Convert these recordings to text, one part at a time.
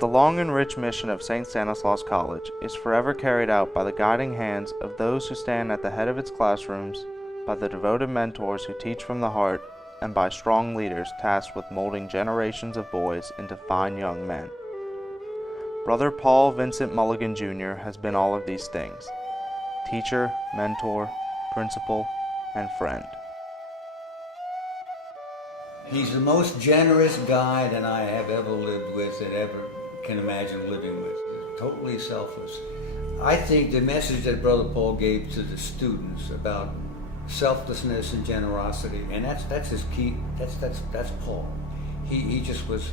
The long and rich mission of St. Stanislaus College is forever carried out by the guiding hands of those who stand at the head of its classrooms, by the devoted mentors who teach from the heart, and by strong leaders tasked with molding generations of boys into fine young men. Brother Paul Vincent Mulligan Jr. has been all of these things: teacher, mentor, principal, and friend. He's the most generous guy that I have ever lived with, that ever can imagine living with. Totally selfless. I think the message that Brother Paul gave to the students about selflessness and generosity, and that's his key. That's Paul. He just was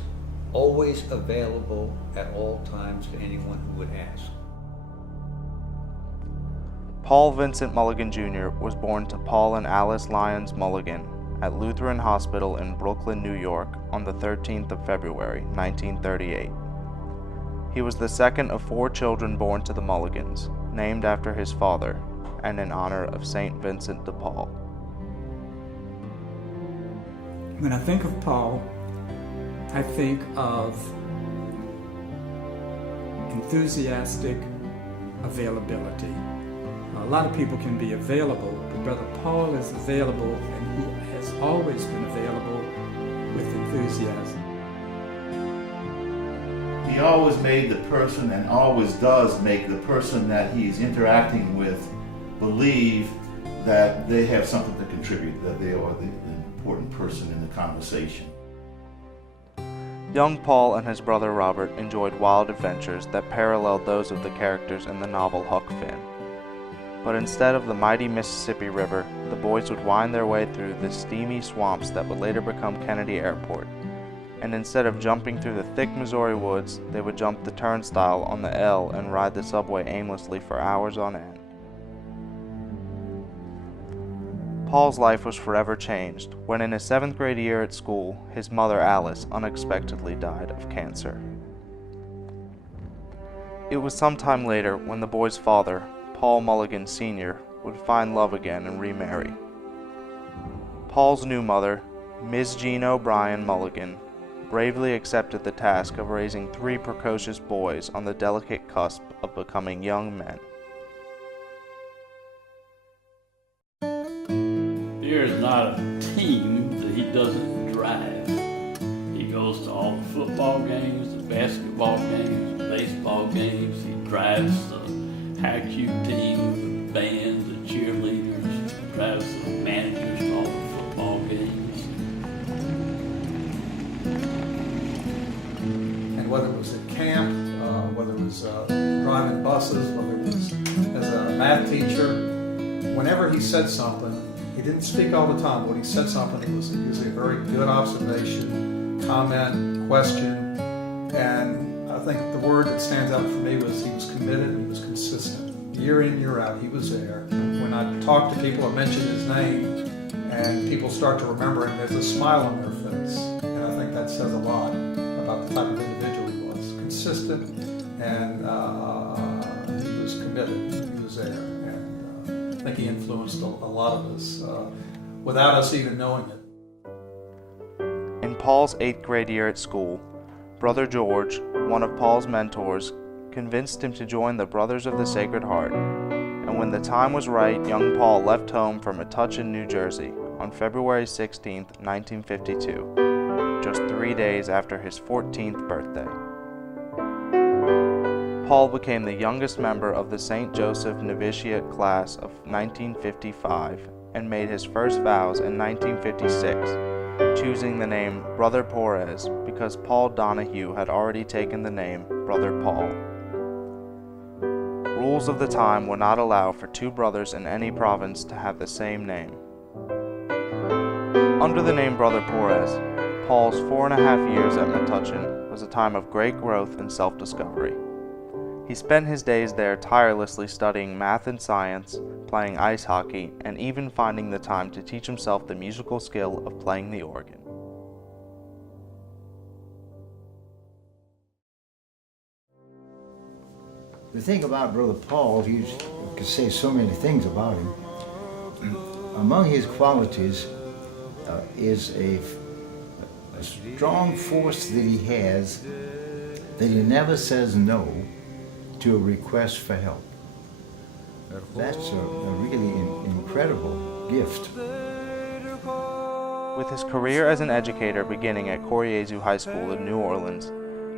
always available at all times to anyone who would ask. Paul Vincent Mulligan Jr. was born to Paul and Alice Lyons Mulligan at Lutheran Hospital in Brooklyn, New York on the 13th of February, 1938. He was the second of 4 children born to the Mulligans, named after his father, and in honor of St. Vincent de Paul. When I think of Paul, I think of enthusiastic availability. A lot of people can be available, but Brother Paul is available, and he has always been available with enthusiasm. He always made the person, and always does make the person that he's interacting with, believe that they have something to contribute, that they are the important person in the conversation. Young Paul and his brother Robert enjoyed wild adventures that paralleled those of the characters in the novel Huck Finn. But instead of the mighty Mississippi River, the boys would wind their way through the steamy swamps that would later become Kennedy Airport. And instead of jumping through the thick Missouri woods, they would jump the turnstile on the L and ride the subway aimlessly for hours on end. Paul's life was forever changed when in his 7th grade year at school, his mother Alice unexpectedly died of cancer. It was sometime later when the boy's father, Paul Mulligan Sr., would find love again and remarry. Paul's new mother, Ms. Jean O'Brien Mulligan, bravely accepted the task of raising 3 precocious boys on the delicate cusp of becoming young men. There is not a team that he doesn't drive. He goes to all the football games, the basketball games, the baseball games. He drives the high-Q team, the band, the cheerleaders. He drives the managers to all the football games. And whether it was at camp, whether it was driving buses, whether it was as a math teacher, whenever he said something, he didn't speak all the time, but when he said something, it was usually a very good observation, comment, question, and I think the word that stands out for me was he was committed, he was consistent. Year in, year out, he was there. When I talk to people, I mention his name, and people start to remember him, there's a smile on their face, and I think that says a lot about the type of individual he was. Consistent, and he was committed, he was there. I think he influenced a lot of us without us even knowing it. In Paul's 8th grade year at school, Brother George, one of Paul's mentors, convinced him to join the Brothers of the Sacred Heart, and when the time was right, young Paul left home for Metuchen, New Jersey on February 16, 1952, just 3 days after his 14th birthday. Paul became the youngest member of the St. Joseph Novitiate class of 1955 and made his first vows in 1956, choosing the name Brother Porres because Paul Donahue had already taken the name Brother Paul. Rules of the time would not allow for 2 brothers in any province to have the same name. Under the name Brother Porres, Paul's 4.5 years at Metuchen was a time of great growth and self-discovery. He spent his days there tirelessly studying math and science, playing ice hockey, and even finding the time to teach himself the musical skill of playing the organ. The thing about Brother Paul, you could say so many things about him. Among his qualities is a strong force that he has that he never says no to a request for help. That's a really incredible gift. With his career as an educator beginning at Koryezu High School in New Orleans,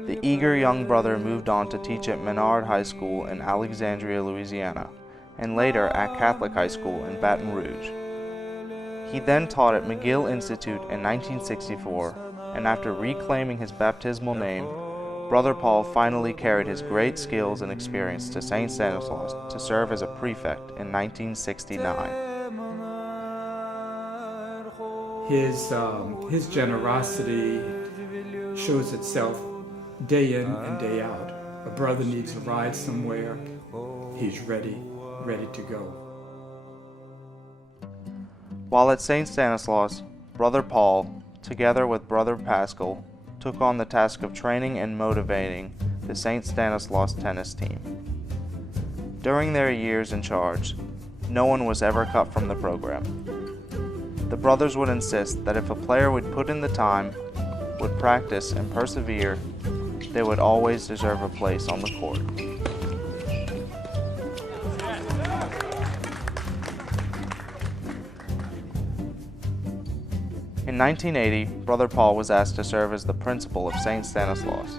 the eager young brother moved on to teach at Menard High School in Alexandria, Louisiana, and later at Catholic High School in Baton Rouge. He then taught at McGill Institute in 1964, and after reclaiming his baptismal name, Brother Paul finally carried his great skills and experience to St. Stanislaus to serve as a prefect in 1969. His generosity shows itself day in and day out. A brother needs a ride somewhere, he's ready to go. While at St. Stanislaus, Brother Paul, together with Brother Pascal, took on the task of training and motivating the St. Stanislaus tennis team. During their years in charge, no one was ever cut from the program. The brothers would insist that if a player would put in the time, would practice and persevere, they would always deserve a place on the court. In 1980, Brother Paul was asked to serve as the principal of St. Stanislaus,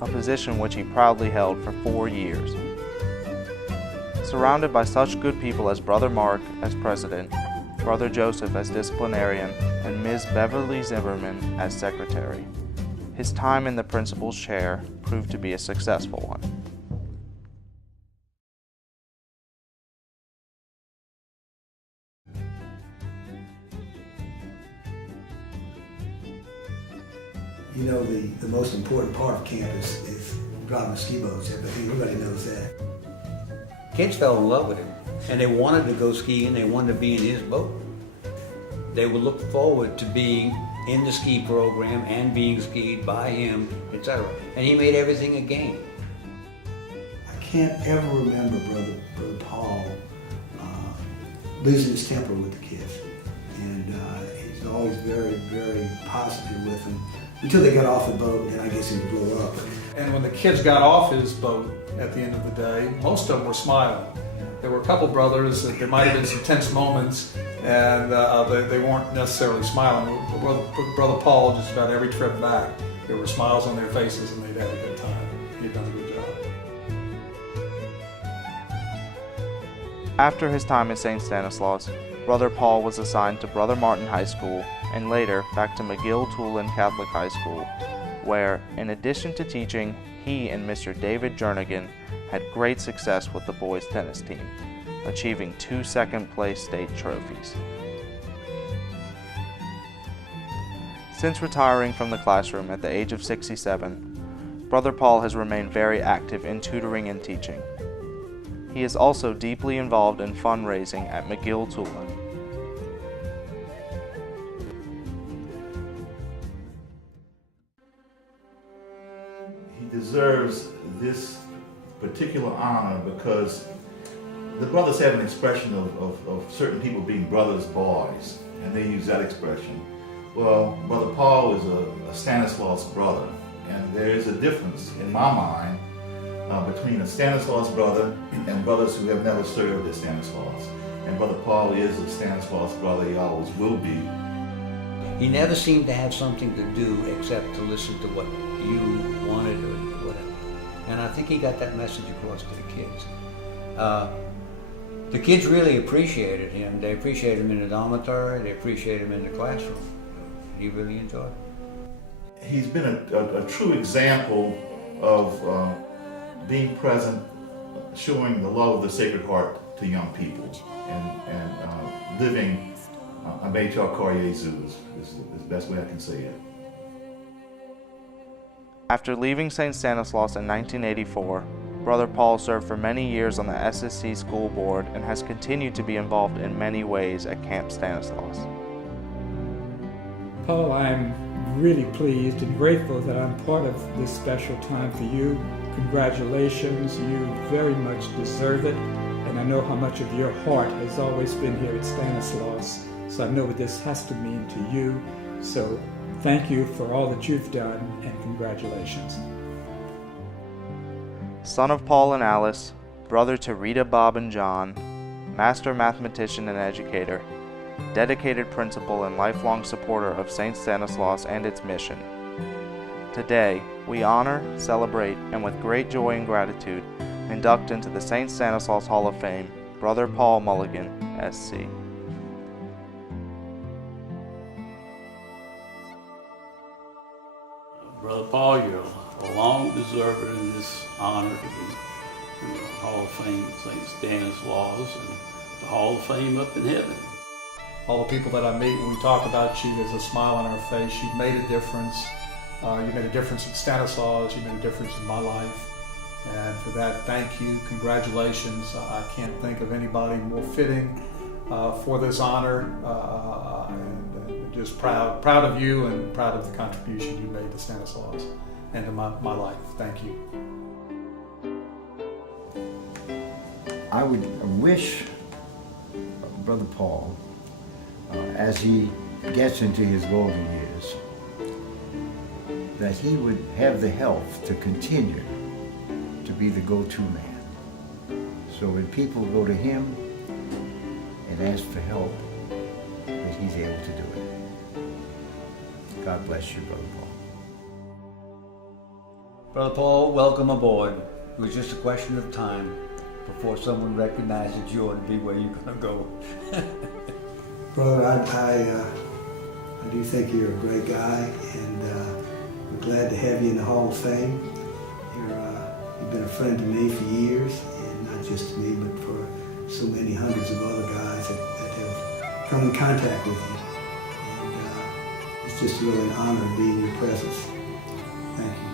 a position which he proudly held for 4 years. Surrounded by such good people as Brother Mark as president, Brother Joseph as disciplinarian, and Ms. Beverly Zimmerman as secretary, his time in the principal's chair proved to be a successful one. You know, the most important part of camp is driving ski boats. I think everybody knows that. Kids fell in love with him, and they wanted to go skiing. They wanted to be in his boat. They would look forward to being in the ski program and being skied by him, etc. And he made everything a game. I can't ever remember Brother Paul losing his temper with the kids. And he's always very, very positive with them. Until they got off the boat, and I guess he blew up. And when the kids got off his boat at the end of the day, most of them were smiling. There were a couple brothers that there might have been some tense moments, and they weren't necessarily smiling. Brother Paul, just about every trip back, there were smiles on their faces, and they'd had a good time. He'd done a good job. After his time at St. Stanislaus, Brother Paul was assigned to Brother Martin High School and later back to McGill-Tulane Catholic High School, where, in addition to teaching, he and Mr. David Jernigan had great success with the boys' tennis team, achieving 2 second-place state trophies. Since retiring from the classroom at the age of 67, Brother Paul has remained very active in tutoring and teaching. He is also deeply involved in fundraising at McGill-Tulane. He deserves this particular honor because the brothers have an expression of certain people being brothers' boys, and they use that expression. Well, Brother Paul is a Stanislaus brother, and there is a difference in my mind between a Stanislaus brother and brothers who have never served at Stanislaus. And Brother Paul is a Stanislaus brother, he always will be. He never seemed to have something to do except to listen to what you wanted or whatever. And I think he got that message across to the kids. The kids really appreciated him. They appreciated him in the dormitory, they appreciated him in the classroom. He really enjoyed it. He's been a true example of being present, showing the love of the Sacred Heart to young people, and living a Beitar Koryezu is the best way I can say it. After leaving St. Stanislaus in 1984, Brother Paul served for many years on the SSC school board and has continued to be involved in many ways at Camp Stanislaus. Paul, I'm really pleased and grateful that I'm part of this special time for you. Congratulations, you very much deserve it, and I know how much of your heart has always been here at Stanislaus, so I know what this has to mean to you. So thank you for all that you've done, and congratulations. son of Paul and Alice, brother to Rita, Bob, and John, master mathematician and educator, dedicated principal and lifelong supporter of St. Stanislaus and its mission. Today, we honor, celebrate, and with great joy and gratitude, induct into the St. Stanislaus Hall of Fame, Brother Paul Mulligan, SC. Brother Paul, you're a long deserver in this honor to be in the Hall of Fame of St. Stanislaus and the Hall of Fame up in heaven. All the people that I meet, when we talk about you, there's a smile on our face. You've made a difference. You made a difference in Stanislaus. You made a difference in my life. And for that, thank you. Congratulations. I can't think of anybody more fitting for this honor. And just proud of you and proud of the contribution you made to Stanislaus and to my life. Thank you. I would wish Brother Paul, as he gets into his golden years, that he would have the health to continue to be the go-to man. So when people go to him and ask for help, that he's able to do it. God bless you, Brother Paul. Brother Paul, welcome aboard. It was just a question of time before someone recognized that you ought to be where you're going to go. Brother, I do think you're a great guy, and we're glad to have you in the Hall of Fame. You've been a friend to me for years, and not just to me, but for so many hundreds of other guys that have come in contact with you. And it's just really an honor to be in your presence. Thank you.